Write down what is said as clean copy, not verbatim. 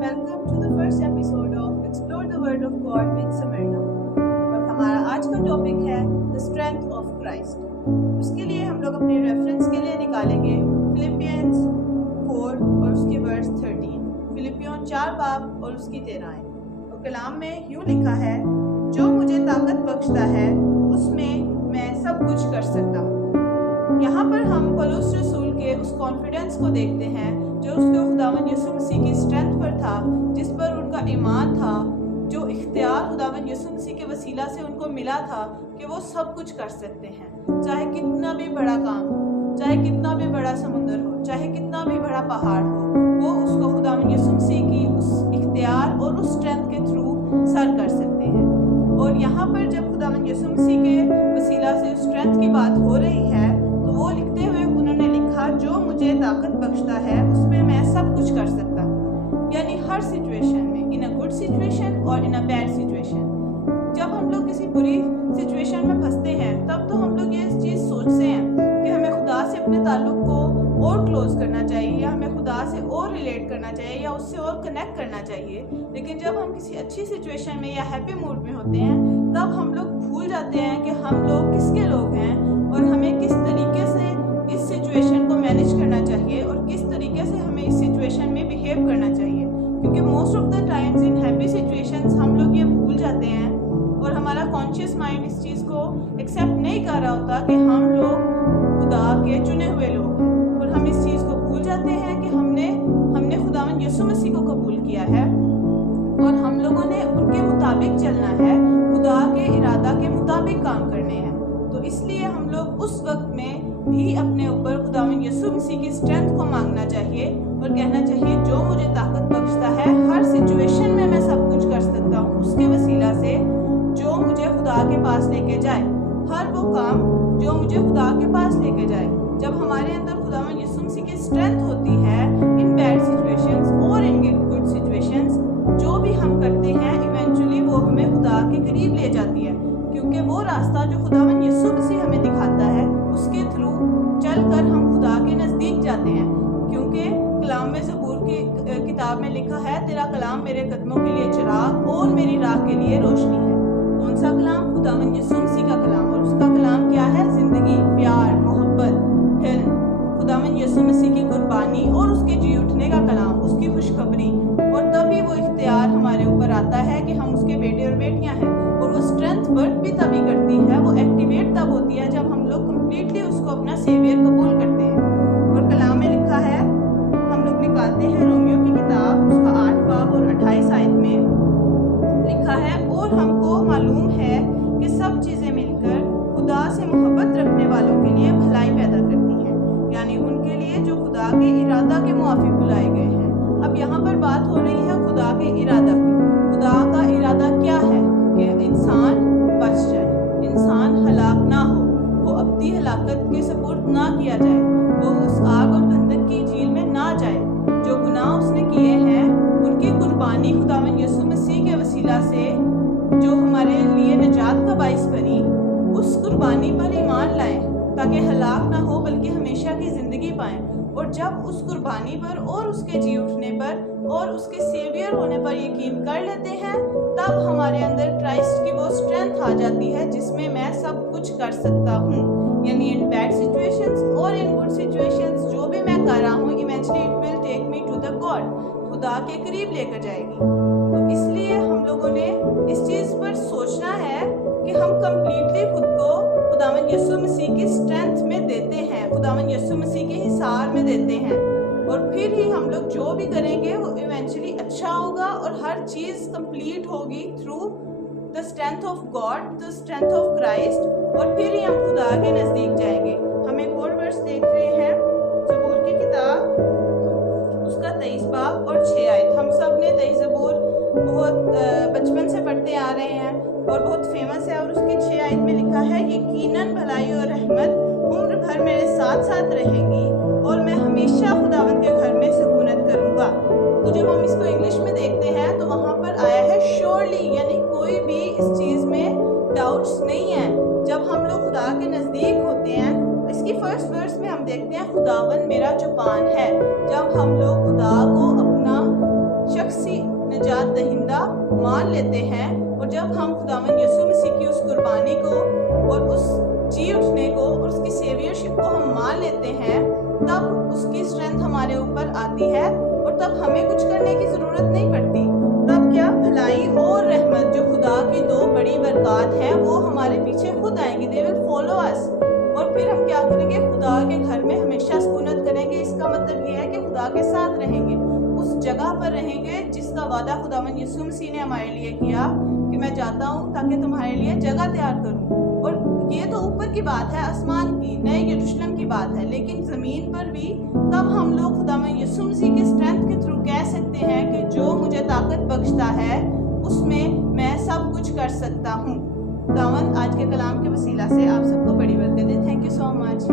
welcome to the first episode of Explore the Word of God with Samirna। और हमारा आज का topic है The Strength of Christ। उसके लिए हम लोग अपने रेफरेंस के लिए निकालेंगे फिलिपियंस 4 और उसकी वर्स 13, फिलिपियों 4 बाब और उसकी 13 आयत। और कलाम में यूँ लिखा है, जो मुझे ताकत बख्शता है उसमें मैं सब कुछ कर सकता हूँ। यहाँ पर हम पौलुस रसूल के उस कॉन्फिडेंस को देखते हैं जो उसके खुदावंद यीशु मसीह की स्ट्रेंथ पर था, जिस पर उनका ईमान था, जो इख्तियार खुदावंद यीशु मसीह के वसीला से उनको मिला था कि वो सब कुछ कर सकते हैं। चाहे कितना भी बड़ा काम हो, चाहे कितना भी बड़ा समुंदर हो, चाहे कितना भी बड़ा पहाड़ हो, वो उसको खुदावंद यीशु मसीह की उस इख्तियार और उस स्ट्रेंथ के थ्रू सर कर सकते हैं। और यहाँ पर जब खुदावंद यीशु मसीह के वसीला से उस स्ट्रेंथ की बात हो रही है, तो वो लिखते हुए उन्होंने लिखा, जो मुझे ताकत बख्शता है उसमें मैं सब कुछ कर सकता हूँ। यानी हर सिचुएशन में, इन अ गुड सिचुएशन और इन अ बैड सिचुएशन, जब हम लोग किसी बुरी सिचुएशन में फंसते हैं तब तो हम लोग ये चीज़ सोचते हैं कि हमें खुदा से अपने ताल्लुक़ को और क्लोज करना चाहिए, या हमें खुदा से और रिलेट करना चाहिए, या उससे और कनेक्ट करना चाहिए। लेकिन जब हम किसी अच्छी सिचुएशन में या हैप्पी मूड में होते हैं तब हम लोग भूल जाते हैं कि हम लोग किसके लोग हैं और हमें किस तरीके से इस सिचुएशन को मैनेज करना चाहिए और किस तरीके से हमें इस सिचुएशन में बिहेव करना चाहिए। क्योंकि most of the times in happy situations हम लोग ये भूल जाते हैं और हमारा कॉन्शियस माइंड इस चीज़ को एक्सेप्ट नहीं कर रहा होता कि हम लोग खुदा के चुने हुए लोग हैं, और हम इस चीज़ को भूल जाते हैं कि हमने खुदावंद यीशु मसीह को कबूल किया है और हम लोगों ने उनके मुताबिक चलना है, खुदा के इरादा के मुताबिक काम करने हैं। तो इसलिए हम लोग उस वक्त में भी अपने ऊपर खुदावंद यीशु मसीह की स्ट्रेंथ को मांगना चाहिए और कहना चाहिए, जो मुझे ताकत बख्शता है, हर सिचुएशन में मैं सब कुछ कर सकता हूँ उसके वसीला से जो मुझे खुदा के पास लेके जाए। हर वो काम जो मुझे खुदा के पास लेके जाए। जब हमारे अंदर खुदावंद यीशु मसीह की स्ट्रेंथ होती है इन बैड सिचुएशंस और इन गुड सिचुएशंस, जो भी हम करते हैं इवेंचुअली वो हमें खुदा के करीब ले जाती है। क्योंकि वो रास्ता जो खुदावंद यीशु मसीह हमें दिखाता है उसके थ्रू चलकर हम खुदा के नज़दीक जाते हैं। क्योंकि कलाम में ज़बूर की किताब में लिखा है, तेरा कलाम मेरे कदमों के लिए चिराग और मेरी राह के लिए रोशनी है। कौन सा कलाम? खुदावंद यीशु मसीह का कलाम। और उसका कलाम क्या है? ज़िंदगी, प्यार, मोहब्बत, हिल्म, खुदावंद यीशु मसीह की कुर्बानी और उसके जी उठने का कलाम, उसकी खुशखबरी। और तभी वो इख्तियार हमारे ऊपर आता है कि हम उसके बेटे और बेटियां हैं। और वो स्ट्रेंथ वर्क भी तभी करती है, वो एक्टिवेट तब होती है जब हम लोग कम्प्लीटली उसको अपना सेवियर कबूल करते हैं। और कलाम में लिखा है, हम लोग निकालते हैं रोमियो की किताब, उसका 8 बाब और 28 आयत में लिखा है, और हमको मालूम है कि सब चीज़ें मिलकर खुदा से मोहब्बत रखने वालों के लिए भलाई पैदा करती हैं, यानी उनके लिए जो खुदा के इरादा के मुआफिक बुलाए गए हैं। अब यहाँ पर बात हो रही है खुदा के इरादा की। खुदा का इरादा क्या है? कि इंसान बच जाए, इंसान हलाक ना हो, वो अब्दी हलाकत के सपुर्द ना किया जाए, वो उस आग और गंधक की झील में ना जाए। जो गुनाह उसने किए हैं उनकी कुर्बानी खुदावंद यीशु मसीह के वसीला से जो हमारे लिए निजात का बाइस बनी, उस कुर्बानी पर ईमान लाएं ताकि हलाक ना हो बल्कि हमेशा की ज़िंदगी पाएं। और जब उस कुर्बानी पर और उसके जी उठने पर और उसके सेवियर होने पर यकीन कर लेते हैं, तब हमारे अंदर क्राइस्ट की वो स्ट्रेंथ आ जाती है जिसमें मैं सब कुछ कर सकता हूँ। यानी इन बैड सिचुएशंस और इन गुड सिचुएशंस जो भी मैं कर रहा हूँ, eventually it will take me to the God, खुदा के करीब लेकर जाएगी। तो इसलिए हम लोगों ने इस चीज़ पर सोचना है कि हम कम्प्लीटली खुद को खुदावंद यीशु मसीह की स्ट्रेंथ में देते हैं, खुदावंद यीशु मसीह के हिसार में देते हैं, और फिर ही हम लोग जो भी करेंगे वो इवेंचुअली अच्छा होगा और हर चीज़ कंप्लीट होगी through the strength of God, the strength of Christ, और फिर ही हम खुदा के नज़दीक जाएंगे। हम एक और वर्स देख रहे हैं ज़बूर की किताब, उसका 23 बाब और 6 आयत। हम सब ने 23 ज़बूर बहुत बचपन से पढ़ते आ रहे हैं और बहुत फेमस है। और उसकी 6 आयत में लिखा है, यकीनन भलाई और रहमत उम्र भर मेरे साथ साथ रहेगी और मैं हमेशा खुदावंद के घर में सुकूनत करूँगा। तो जब हम इसको इंग्लिश में देखते हैं तो वहाँ पर आया है श्योरली, यानी कोई भी इस चीज़ में डाउट्स नहीं है। जब हम लोग खुदा के नज़दीक होते हैं, इसकी फर्स्ट वर्स में हम देखते हैं, खुदावंद मेरा चौपान है। जब हम लोग खुदा को अपना शख्सी مان لیتے ہیں اور جب ہم خداوند یسوع مسیح کی اس قربانی کو اور اس جی اٹھنے کو اور اس کی سیویئرشپ کو ہم مان لیتے ہیں، تب اس کی اسٹرینتھ ہمارے اوپر آتی ہے اور تب ہمیں کچھ کرنے کی ضرورت نہیں پڑتی۔ تب کیا بھلائی اور رحمت جو خدا کی دو بڑی برکات ہیں وہ ہمارے پیچھے خود آئیں گی، they will follow us۔ اور پھر ہم کیا کریں گے؟ خدا کے گھر میں ہمیشہ سکونت کریں گے۔ اس کا مطلب یہ ہے کہ خدا کے ساتھ رہیں گے، اس جگہ پر رہیں گے جس کا وعدہ خداوند یسوع مسیح نے ہمارے لیے کیا کہ میں جاتا ہوں تاکہ تمہارے لیے جگہ تیار کروں۔ اور یہ تو اوپر کی بات ہے، آسمان کی، نئے یروشلم کی بات ہے، لیکن زمین پر بھی تب ہم لوگ خداوند یسوع مسیح کے اسٹرینتھ کے تھرو کہہ سکتے ہیں کہ جو مجھے طاقت بخشتا ہے اس میں سب کچھ کر سکتا ہوں۔ خداوند آج کے کلام کے وسیلہ سے آپ سب کو بڑی برکت دے۔ Thank you so much.